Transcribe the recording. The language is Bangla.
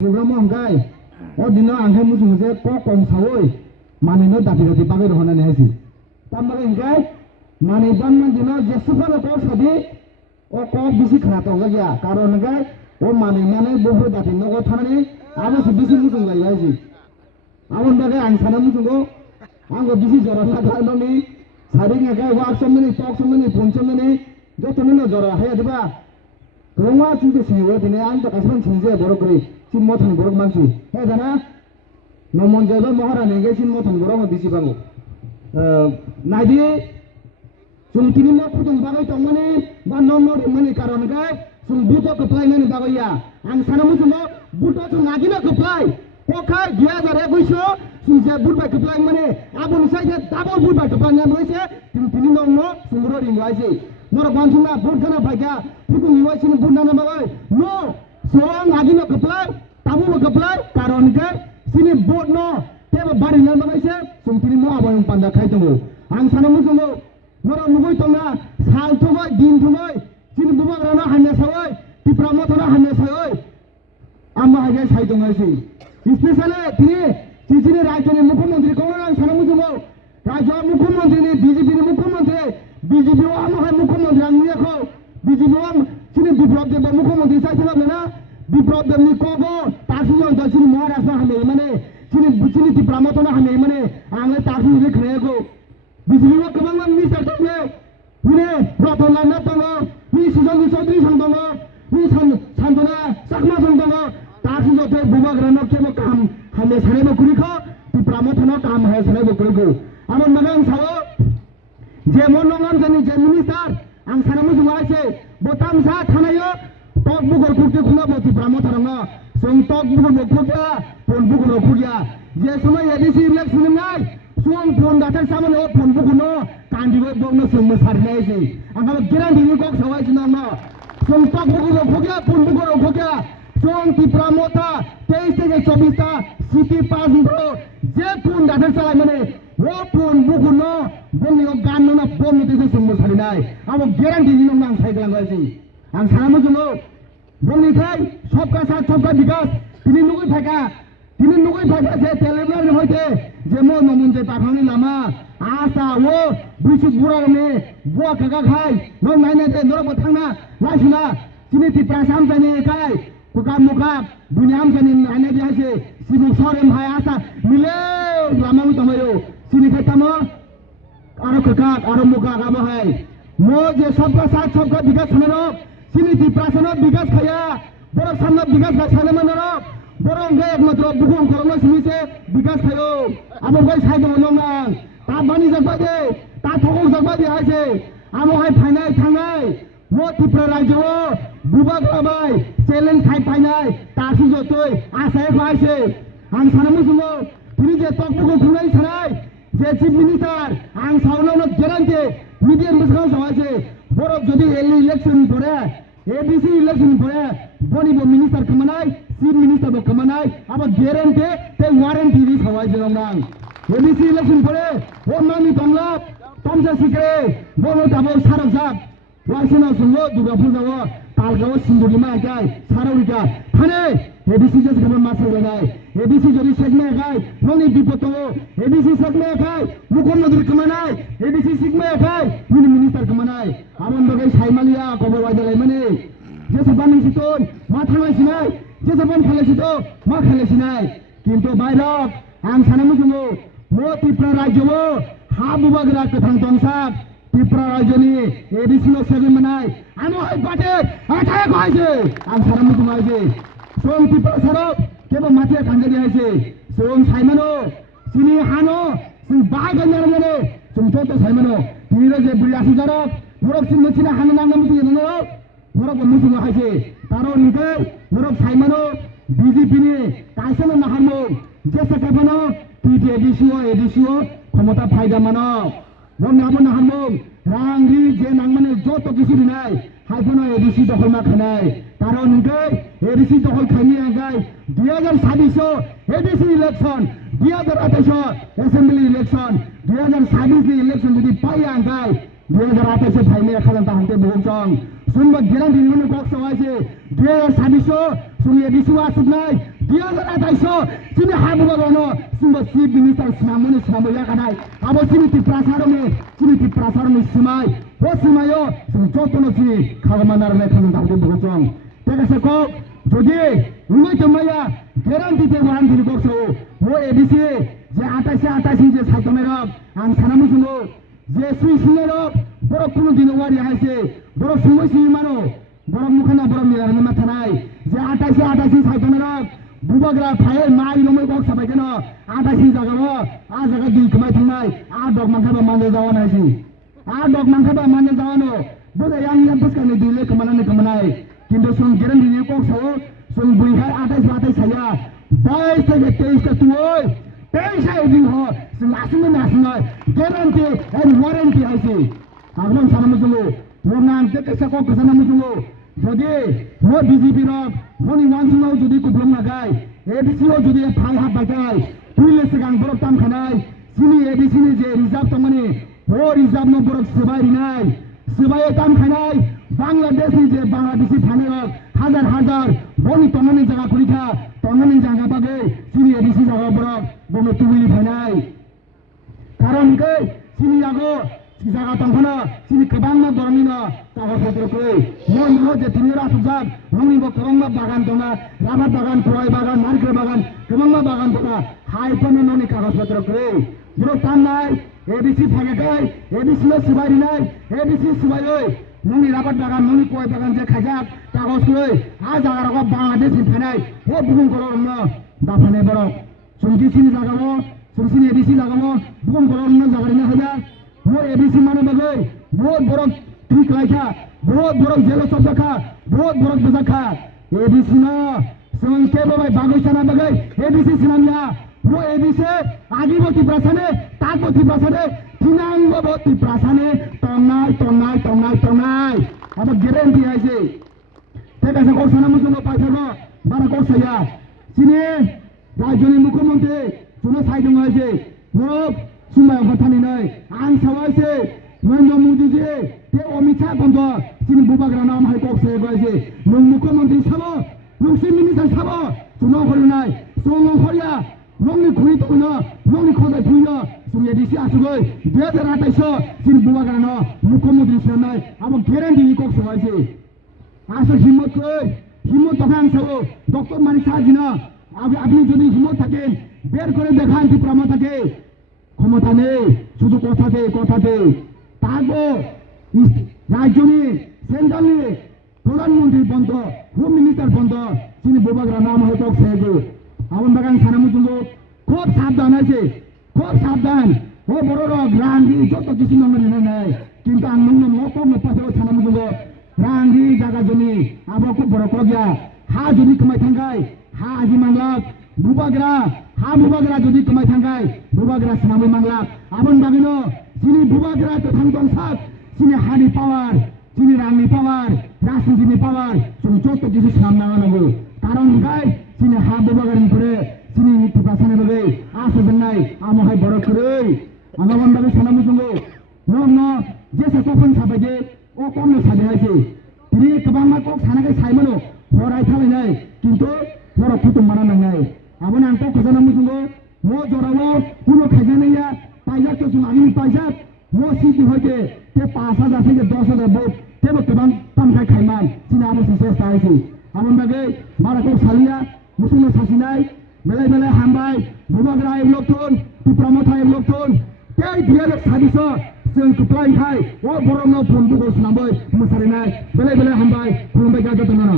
program angkai dino angkai musuh je kok kong sawoi mani no dati pakai rohana nasi tambah angkai mani ban dino je suka lo kok sadi kok bisi kena tau gaya karon angkai mani bobo dati no kok thani abu si bisi musuh gaya nasi amun bagai ang sana musuh go anggo bisi joran lagi lo ni saring angkai wak somni talk somni pun somni joto ni no joran hai adiba Rumah cinta siwa dini anta kasman cinta borok kiri cin motan borok mansi he dana nomon jaga mohara nenge cin motan borok bisi bangu nadi sung tini ma putung bagai tong mani ban nomor mani karon kai sung buto keplai mani bagai ya ang sana musuh buto sung nagi na keplai pokai dia jare guiso sung je but bai keplai mani abun sai je double but bai keplai mani boise tini nong no sung ro ring waisi Nora bansuna but kana baga putung iwai sini but nana bagai no soang agi no keplai tabu no keplai karon kai sini but no teba bari nana bagai se sung tini mo abo yang panda kai tongo ang sana musuh Nora nugoi tonga sal thogoi din thogoi sini bubak rana hanya sawai tipramo thona hanya sawai amma hage sai tonga si especially tini চিচিনি রাজ্যের মুখ্যমন্ত্রী কোন সারা মুসুমো রাজ্য মুখ্যমন্ত্রী নি বিজেপি নি মুখ্যমন্ত্রী বিজেপি ও আমার মুখ্যমন্ত্রী আমি দেখো বিজেপি ও চিনি বিপ্লব দেব মুখ্যমন্ত্রী চাইছিলাম না বিপ্লব দেব নি কগো তারসুজন দছিনি মহারাষ্ট্র হামে মানে চিনি চিনি ত্রিপ্রামত না হামে মানে আমি তারসু রে খেগো বিজেপি ও কবাং মিনিস্টার দে হুনে রতনলাল না দङ নি সুজন চৌধুরী সং দङ নি সান্তনা চাকমা সং দङ তারসু জতে বুবাগ্রানো কেবো কাম hanya sana bukuri ko di pramothana kam hai sana bukuri ko amon magang sawo je monongan jani je minister ang sana musu waise botam sa thanayo tok bugor kurte khuna boti pramothana song tok bugor bokya pon bugor khurya je samay adc election nai suang pon datar saman o pon buguno kandiwe bogno song sarnai se anga guarantee ni kok sawai sina no song tok bugor khurya pon bugor khurya Song ti pramota 23 থেকে 24টা সিটি পাস ব্রো যে পুন দাদার চালাই মানে ও পুন বুকুনো বমি ও গান না বমি দিতে সুন্দর সারি নাই আবো গ্যারান্টি দিন নাম সাইকেল গাইছি আং সারামো জন্য বমি খাই সবকা সাথ সবকা বিকাশ তিনি নুগই ফাকা যে তেলেনার হইতে যে মো নমুন যে পাখানি লামা আশা ও বিচু বুড়ানে বুয়া কাকা খাই ন নাইনে যে নরব থাংনা লাইছিনা তিনি ti prasam jani kai Kukam mukam, bunyam janin ane dia se, sibuk sorem hai asa, mile lama utamayo, sini ketamo, aro kekat, aro muka kamu hai, mo je sabka saat sabka bigas hanero, sini di prasana bigas kaya, borok sana bigas kaya sana manero, borok gay matro bukum korona sini se bigas kayo, abo guys hai dong nong, ta bani zakbade, ta thokong zakbade hai se, amo hai phainai thangai. Mo tipra rajo buba gabai challenge khai painai tasu jotoi asai paise ang sanamu sungo tini je tokbuko khunai sanai je chief minister ang sauno no guarantee medium buskhau sawaise borok jodi election pore abc election pore boni bo minister kamanai chief minister bo kamanai aba guarantee te warranty ri sawaise nang abc election pore o mami bangla tomsa sikre bono tabo sarak Wasina sungo duga puzawo talgawo sindurima kai sarawika thane abc just kaman masal ganai abc jodi segme kai noni bipoto abc segme kai mukhomantri kamanai abc segme kai mini minister kamanai amon bagai saimaliya kobor waidalai mane je saban siton ma thangai sinai je saban khale sito ma khale sinai kintu bairok ang sanamu sungo mo tipra rajyo ha bubagra kathang tongsak Tipra rajoni ABC no seven manai amo hai pate athai koise ang saramu tumaise song tipra sarok kebo matia kangge diaise song saimano sini hano sing bai ganjar mane song toto saimano tira je briasi jarok morok sin mechina hano nang namu sing no morok musu no haise taro nike morok saimano BJP ni kaisano naharmo je sakabano TDC o ক্ষমতা ফায়দা মানো Bom abo na hamom rangri je nang mane joto kisi dinai haipono ADC dokhol ma khanai karon ke ADC dokhol khani agai 2026 ADC election 2028 assembly election 2026 ni election jodi pai agai 2028 phaime khalan ta hante bohong chong sunba geran din mane kok sawaise 2026 sung ADC wa subnai 2800 sini habu bagono sumba chief minister samuni samaya kanai abo sini ti prasaroni simai ho simayo sini jotono sini khagamanar le khang dalde bogong tegase ko jodi unoi tomaya guarantee te waran dili kokso mo abc je 28 je saitone rok ang sanamu sungo je sui sine rok borok kuno dino wari haise borok sumoi sini mano borok mukhana borok milarani mathanai je 28 saitone rok bubagra phaye mai lomoi bok sabai keno 28 jagao a jaga dui kmai thanai a dog mangkhaba manje jawana haisi a dog mangkhaba manje jawano boga yang buskani dile kmanai কিন্তু সং গেরেন্টি নিয়ে কক্সো সং বুইহাই 28 saya 22 থেকে 23 টা তুই 23 আই দিন হ সং আসিনে নাসনা গ্যারান্টি এন্ড ওয়ারেন্টি আইছে আগমন সানামু জুলো ওনান তে কেসা কো সানামু জুলো যদি ও বিজেপি রক মনি ওয়ানসিংও যদি কুবলম লাগাই এবিসিও যদি ফাই হাত বাগাই তুইলে সিগাং বরক তাম খানাই সিনি এবিসি নি যে রিজার্ভ তমানি ও রিজার্ভ নো বরক সেবাই নাই সেবাই তাম খানাই Bangladesh ni je Bangladeshi phanerok হাজার বনি তমানি জায়গা পরীক্ষা তমানি জায়গা পাবে সিনি এডিসি জায়গা বরক বনো তুই ফাইনাই কারণ কে সিনি আগো জায়গা তংখনা সিনি কবাংনা বরমিনা কাগজপত্র কই মন মো যে তিনিরা সুজাব রংনি ব কবাংনা বাগান তোনা রাবার বাগান ফয় বাগান নারকেল বাগান কবাংনা বাগান তোনা হাই পনে ননি কাগজপত্র কই বড় টান নাই এডিসি ফাগাকাই এডিসি লো সিবাই নাই এডিসি সিবাই ওই ননি রাবার বাগান ননি কয় বাগান যে খাজাক কাগজ কই আ জায়গা বাংলাদেশ ফাইনাই ও বুকুম করো ন দাফানে বড় সঙ্গী সিনি জাগাবো সঙ্গী এডিসি জাগাবো বুকুম করো ন জাগারিনা হইয়া वो एबीसी माने बगे बहुत बरक ठीक लाइखा बहुत बरक जेलो सब देखा बहुत बरक बजाखा एबीसी ना संके बाबाई बागैसाना बगे एबीसी सिनामिया वो एबीसी आदिबती प्रासाने ताकबती प्रासाने तिनांगबती प्रासाने तंनाय अब ग्यारेंटी आइसे तेकासे कोसाना मुसुनो पाइथानो बारा कोसाया सिने राज्यनि मुख्यमंत्री सुनो साइदों आइसे बरक सुमाय बाथानि नै आं सावाइसे नरेंद्र मोदी जी ते अमित शाह बंद सिनि बुबाग्रा नाम हाय कक्से गाइसे नों मुख्यमंत्री साबो नों चिफ मिनिस्टार साबो सुनो हरिनाय सोंग हरिया नोंनि खुरि तनो नोंनि खजाय फुइनो सुनि एडिसि आसुगै 2028 सिनि बुबाग्रा न मुख्यमंत्री सानाय अब ग्यारेंटी कक्से गाइसे आसो हिम्मत तखान साबो डॉक्टर मानिक शाह जी न আপনি যদি হিম্মত থাকেন বের করে দেখান কি প্রমাণ থাকে ক্ষমতা নেই শুধু কথাতে তাগো রাজ্যনি সেন্ট্রালনি প্রধানমন্ত্রী বন্ধ হোম মিনিস্টার বন্ধ চিনি বোবাগ্রা নাম হয়তো সেগো আমন বাগান সানামুজুঙ্গো খুব সাবধান আছে খুব সাবধান ও বড় রাঙ্গি যত কিছু নঙ্গনি নাই কিন্তু আং নঙ্গ মকম পাশে সানামুজুঙ্গো রাঙ্গি জায়গা জমি আবো খুব বড় কগিয়া হা যদি কমাই থাঙ্গাই হা আজি মাংলাক बुबाग्रा যদি কমাই থাঙ্গাই বুবাগ্রা সানামই মাংলাক আবন বাগিনো চিনি বুবাগ্রা তথাং দংসাক চিনি হানি পাওয়ার চিনি রাংনি পাওয়ার রাজনীতিনি পাওয়ার চিনি যত কিছু সামনা নাগো কারণ গাই চিনি হা বুবাগ্রানি করে চিনি নীতি পাসানে বলে আসে জন্নাই আমহাই বড় করে আঙ্গাবন বাগি সানামু সঙ্গো ন যেসে কখন সাবাইদে ও কম সাদে হাইছে তিনি কবাংমা কক সানাকে সাইমনো হরাই থালাইনাই কিন্তু বড় কুতুম মানা নাংনাই abon ang kok kesana musungo mo jorawo kuno khajaniya paijak to sumagi paijak mo siti hoite te 5000 থেকে 10000 vote te bokebang tamkai khaiman sina amo sise saisi amon bage mara ko salia musungo sasinai belai hambai bubagra ay lokton ti promote ay lokton tei dialek sabiso जों kuplain khai o boromno phone bugo sunamboi musarinai belai hambai khulumbai gajo tanana